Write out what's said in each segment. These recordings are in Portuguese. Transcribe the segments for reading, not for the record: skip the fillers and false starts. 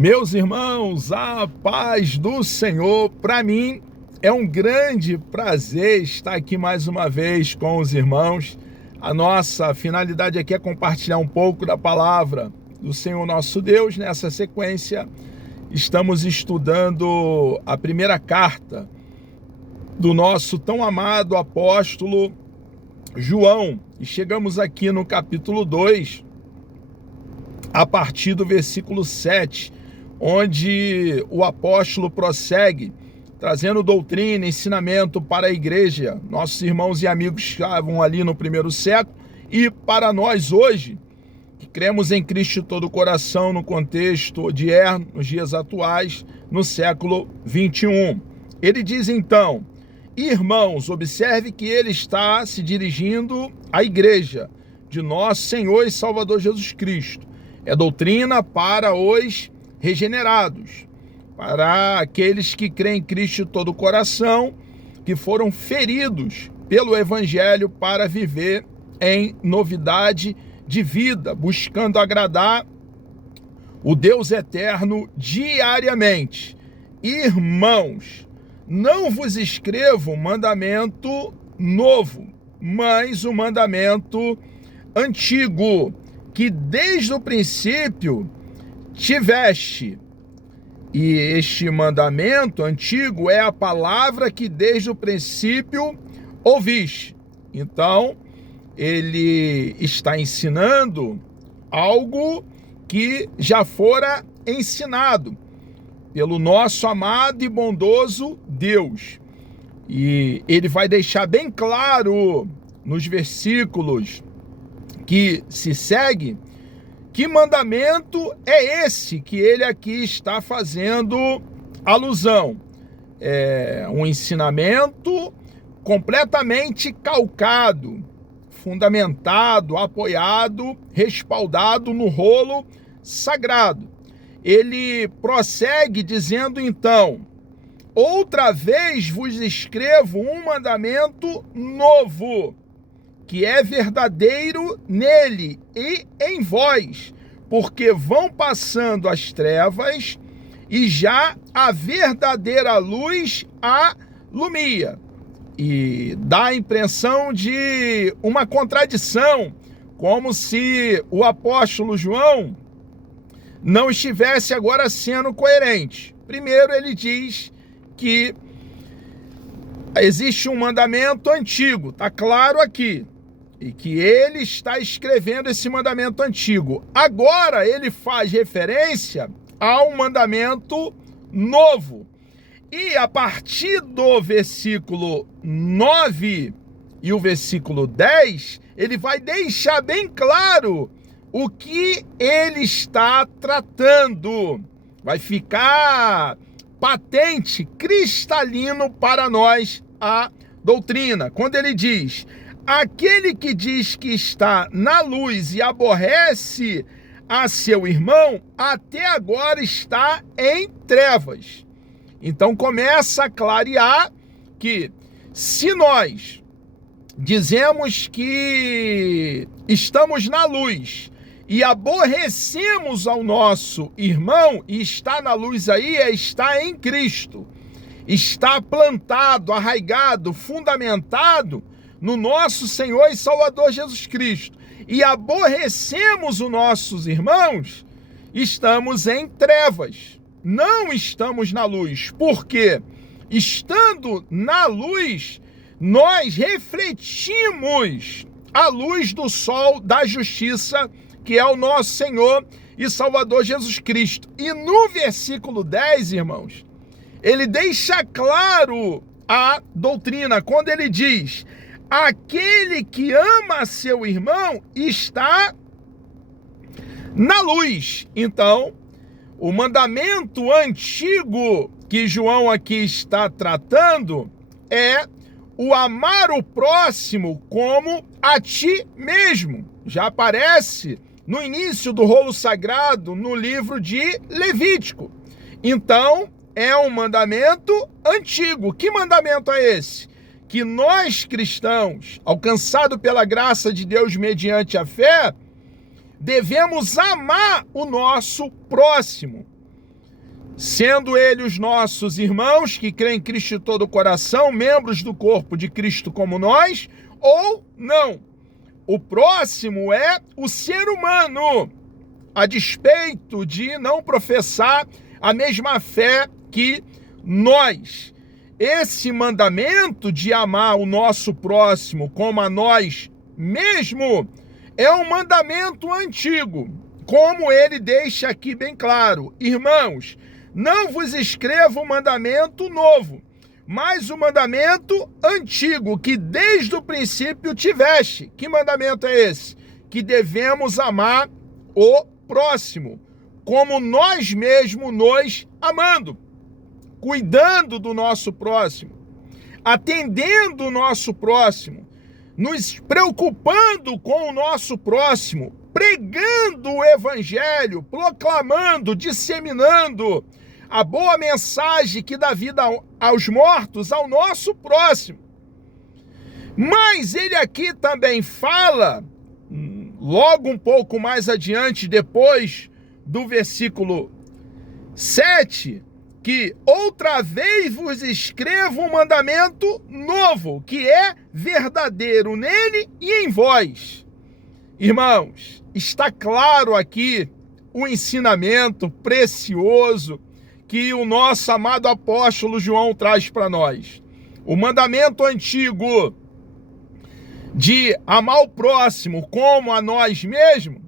Meus irmãos, a paz do Senhor. Para mim é um grande prazer estar aqui mais uma vez com os irmãos. A nossa finalidade aqui é compartilhar um pouco da palavra do Senhor nosso Deus. Nessa sequência, estamos estudando a primeira carta do nosso tão amado apóstolo João. E chegamos aqui no capítulo 2, a partir do versículo 7, onde o apóstolo prossegue, trazendo doutrina, ensinamento para a igreja, nossos irmãos e amigos que estavam ali no primeiro século, e para nós hoje, que cremos em Cristo de todo o coração, no contexto odierno, nos dias atuais, no século 21. Ele diz então: irmãos, observe que ele está se dirigindo à igreja de nosso Senhor e Salvador Jesus Cristo. É doutrina para os regenerados, para aqueles que creem em Cristo de todo o coração, que foram feridos pelo Evangelho para viver em novidade de vida, buscando agradar o Deus eterno diariamente. Irmãos, não vos escrevo um mandamento novo, mas um mandamento antigo, que desde o princípio tiveste. E este mandamento antigo é a palavra que desde o princípio ouviste. Então, ele está ensinando algo que já fora ensinado pelo nosso amado e bondoso Deus. E ele vai deixar bem claro nos versículos que se segue que mandamento é esse que ele aqui está fazendo alusão. É um ensinamento completamente calcado, fundamentado, apoiado, respaldado no rolo sagrado. Ele prossegue dizendo então: outra vez vos escrevo um mandamento novo, que é verdadeiro nele e em vós, porque vão passando as trevas e já a verdadeira luz alumia. E dá a impressão de uma contradição, como se o apóstolo João não estivesse agora sendo coerente. Primeiro, ele diz que existe um mandamento antigo, está claro aqui, e que ele está escrevendo esse mandamento antigo. Agora ele faz referência a um mandamento novo. E a partir do versículo 9 e o versículo 10, ele vai deixar bem claro o que ele está tratando. Vai ficar patente, cristalino para nós a doutrina. Quando ele diz: aquele que diz que está na luz e aborrece a seu irmão, até agora está em trevas. Então começa a clarear que se nós dizemos que estamos na luz e aborrecemos ao nosso irmão, e está na luz aí é estar em Cristo, está plantado, arraigado, fundamentado no nosso Senhor e Salvador Jesus Cristo, e aborrecemos os nossos irmãos, estamos em trevas, não estamos na luz, porque estando na luz, nós refletimos a luz do sol da justiça, que é o nosso Senhor e Salvador Jesus Cristo. E no versículo 10, irmãos, ele deixa claro a doutrina, quando ele diz: aquele que ama seu irmão está na luz. Então, o mandamento antigo que João aqui está tratando é o amar o próximo como a ti mesmo. Já aparece no início do rolo sagrado, no livro de Levítico. Então, é um mandamento antigo. Que mandamento é esse? Que nós cristãos, alcançados pela graça de Deus mediante a fé, devemos amar o nosso próximo. sendo eles os nossos irmãos que creem em Cristo de todo o coração, membros do corpo de Cristo como nós, ou não. O próximo é o ser humano, a despeito de não professar a mesma fé que nós. Esse mandamento de amar o nosso próximo como a nós mesmo é um mandamento antigo, como ele deixa aqui bem claro. Irmãos, não vos escrevo um mandamento novo, mas o mandamento antigo, que desde o princípio tiveste. Que mandamento é esse? Que devemos amar o próximo, como nós mesmos nos amando, cuidando do nosso próximo, atendendo o nosso próximo, nos preocupando com o nosso próximo, pregando o evangelho, proclamando, disseminando a boa mensagem que dá vida aos mortos, ao nosso próximo. Mas ele aqui também fala, logo um pouco mais adiante, depois do versículo 7, que outra vez vos escrevo um mandamento novo, que é verdadeiro nele e em vós. Irmãos, está claro aqui o ensinamento precioso que o nosso amado apóstolo João traz para nós. O mandamento antigo de amar o próximo como a nós mesmos,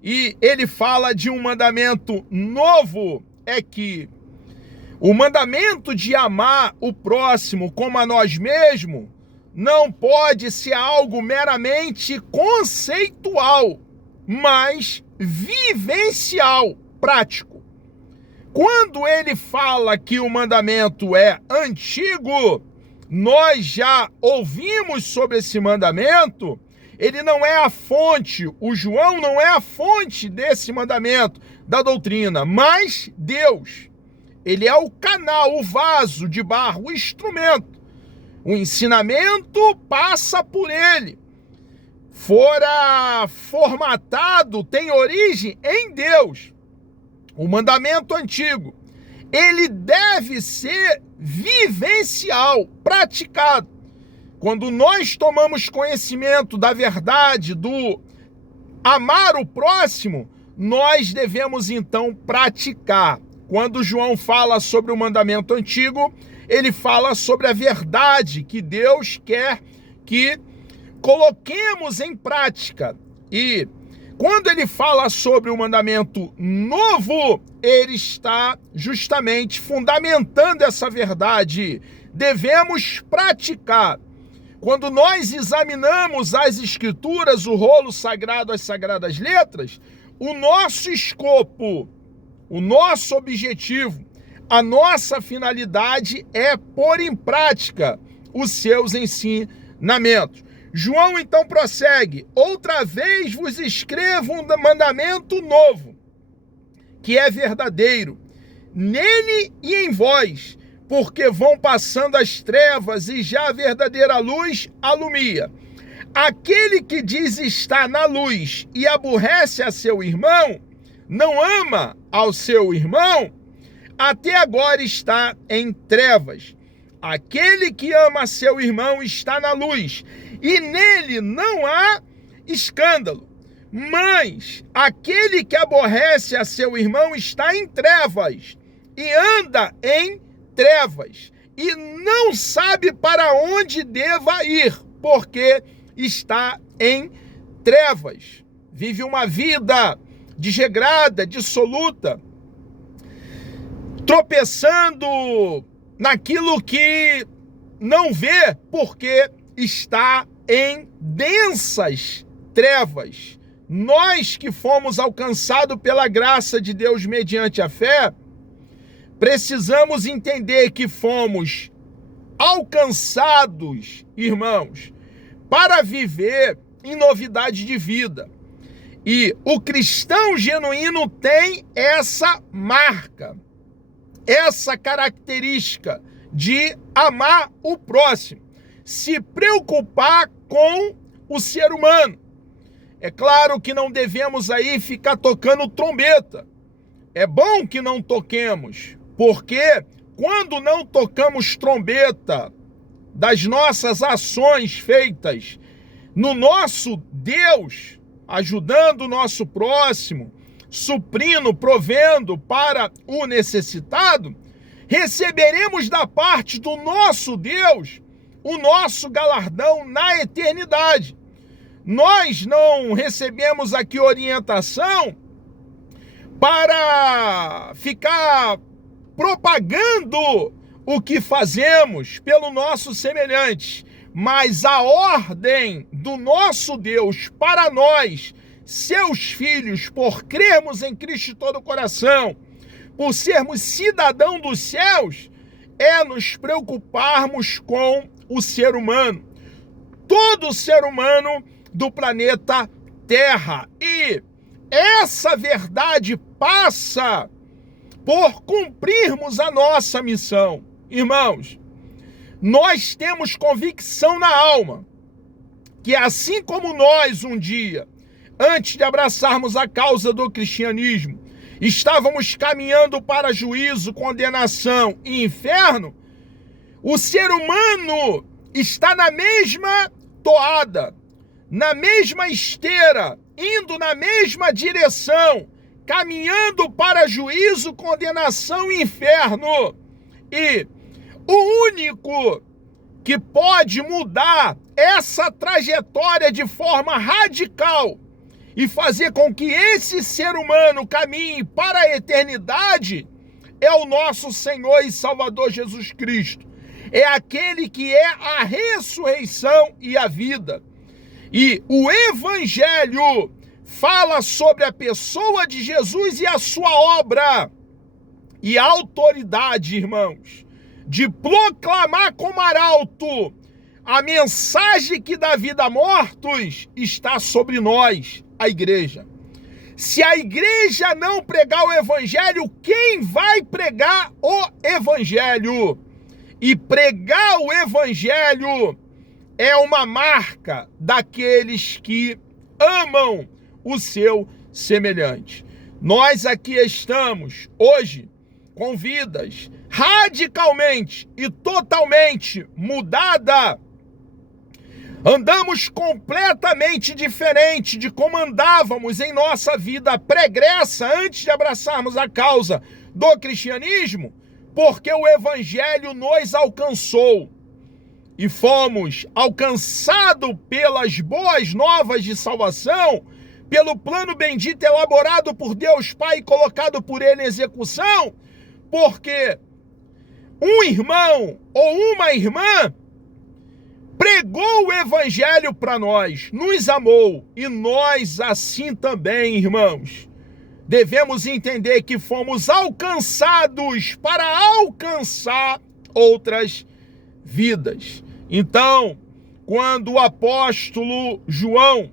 e ele fala de um mandamento novo, é que o mandamento de amar o próximo como a nós mesmos não pode ser algo meramente conceitual, mas vivencial, prático. Quando ele fala que o mandamento é antigo, nós já ouvimos sobre esse mandamento, ele não é a fonte, o João não é a fonte desse mandamento, da doutrina, mas Deus. Ele é o canal, o vaso de barro, o instrumento. O ensinamento passa por ele. Fora formatado, tem origem em Deus. O mandamento antigo, ele deve ser vivencial, praticado. Quando nós tomamos conhecimento da verdade, do amar o próximo, nós devemos então praticar. Quando João fala sobre o mandamento antigo, ele fala sobre a verdade que Deus quer que coloquemos em prática. E quando ele fala sobre o mandamento novo, ele está justamente fundamentando essa verdade. Devemos praticar. Quando nós examinamos as Escrituras, o rolo sagrado, as sagradas letras, o nosso escopo, o nosso objetivo, a nossa finalidade é pôr em prática os seus ensinamentos. João então prossegue: outra vez vos escrevo um mandamento novo, que é verdadeiro, nele e em vós, porque vão passando as trevas e já a verdadeira luz alumia. Aquele que diz estar na luz e aborrece a seu irmão, não ama ao seu irmão, até agora está em trevas. Aquele que ama seu irmão está na luz, e nele não há escândalo. Mas aquele que aborrece a seu irmão está em trevas, e anda em trevas, e não sabe para onde deva ir, porque está em trevas. Vive uma vida desregrada, dissoluta, tropeçando naquilo que não vê, porque está em densas trevas. Nós que fomos alcançados pela graça de Deus mediante a fé, precisamos entender que fomos alcançados, irmãos, para viver em novidade de vida. E o cristão genuíno tem essa marca, essa característica de amar o próximo, se preocupar com o ser humano. É claro que não devemos aí ficar tocando trombeta. É bom que não toquemos, Porque quando não tocamos trombeta das nossas ações feitas no nosso Deus, ajudando o nosso próximo, suprindo, provendo para o necessitado, receberemos da parte do nosso Deus o nosso galardão na eternidade. Nós não recebemos aqui orientação para ficar propagando o que fazemos pelo nosso semelhante, mas a ordem do nosso Deus para nós, seus filhos, por crermos em Cristo de todo o coração, por sermos cidadão dos céus, é nos preocuparmos com o ser humano, todo ser humano do planeta Terra. E essa verdade passa por cumprirmos a nossa missão. Irmãos, nós temos convicção na alma que assim como nós um dia, antes de abraçarmos a causa do cristianismo, estávamos caminhando para juízo, condenação e inferno, o ser humano está na mesma toada, na mesma esteira, indo na mesma direção, caminhando para juízo, condenação e inferno. E o único que pode mudar essa trajetória de forma radical e fazer com que esse ser humano caminhe para a eternidade é o nosso Senhor e Salvador Jesus Cristo. É aquele que é a ressurreição e a vida. E o Evangelho fala sobre a pessoa de Jesus e a sua obra. E a autoridade, irmãos, de proclamar com arauto a mensagem que dá vida a mortos está sobre nós, a igreja. Se a igreja não pregar o Evangelho, quem vai pregar o Evangelho? E pregar o Evangelho é uma marca daqueles que amam o seu semelhante. Nós aqui estamos hoje com vidas radicalmente e totalmente mudada. Andamos completamente diferente de como andávamos em nossa vida pregressa antes de abraçarmos a causa do cristianismo, porque o Evangelho nos alcançou e fomos alcançados pelas boas novas de salvação, pelo plano bendito elaborado por Deus Pai e colocado por Ele em execução, porque um irmão ou uma irmã pregou o Evangelho para nós, nos amou, e nós assim também, irmãos, devemos entender que fomos alcançados para alcançar outras vidas. Então, quando o apóstolo João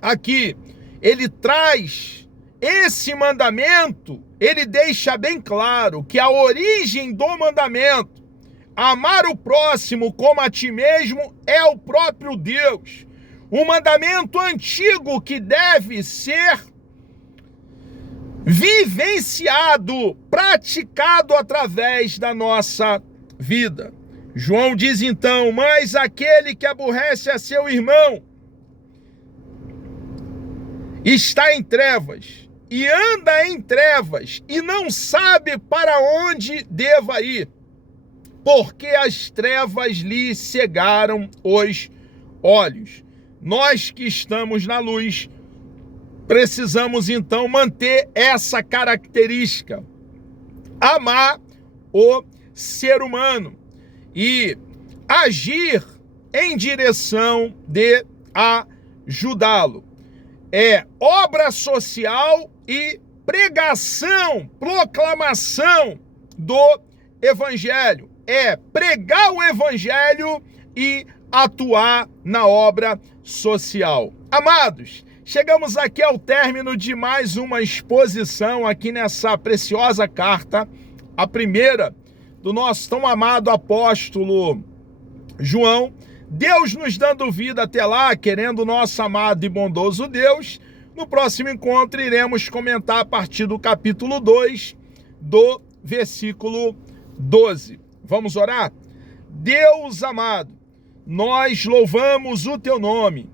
aqui, ele traz esse mandamento, ele deixa bem claro que a origem do mandamento, amar o próximo como a ti mesmo, é o próprio Deus. Um mandamento antigo que deve ser vivenciado, praticado através da nossa vida. João diz então: mas aquele que aborrece a seu irmão está em trevas, e anda em trevas, e não sabe para onde deva ir, porque as trevas lhe cegaram os olhos. Nós que estamos na luz, precisamos então manter essa característica, amar o ser humano e agir em direção de ajudá-lo. É obra social e pregação, proclamação do Evangelho. É pregar o Evangelho e atuar na obra social. Amados, chegamos aqui ao término de mais uma exposição aqui nessa preciosa carta, a primeira do nosso tão amado apóstolo João. Deus nos dando vida até lá, querendo o nosso amado e bondoso Deus. No próximo encontro iremos comentar a partir do capítulo 2 do versículo 12. Vamos orar? Deus amado, nós louvamos o teu nome,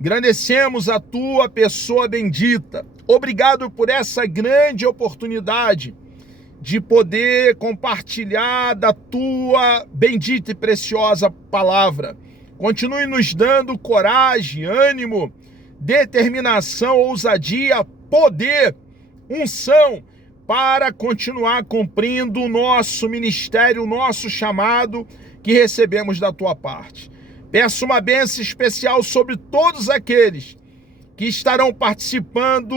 engrandecemos a tua pessoa bendita. Obrigado por essa grande oportunidade de poder compartilhar da tua bendita e preciosa palavra. Continue nos dando coragem, ânimo, determinação, ousadia, poder, unção para continuar cumprindo o nosso ministério, o nosso chamado que recebemos da tua parte. Peço uma bênção especial sobre todos aqueles que estarão participando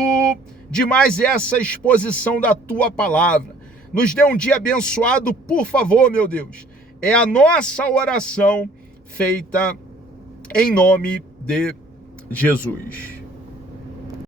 de mais essa exposição da tua palavra. Nos dê um dia abençoado, por favor, meu Deus. É a nossa oração feita em nome de Jesus.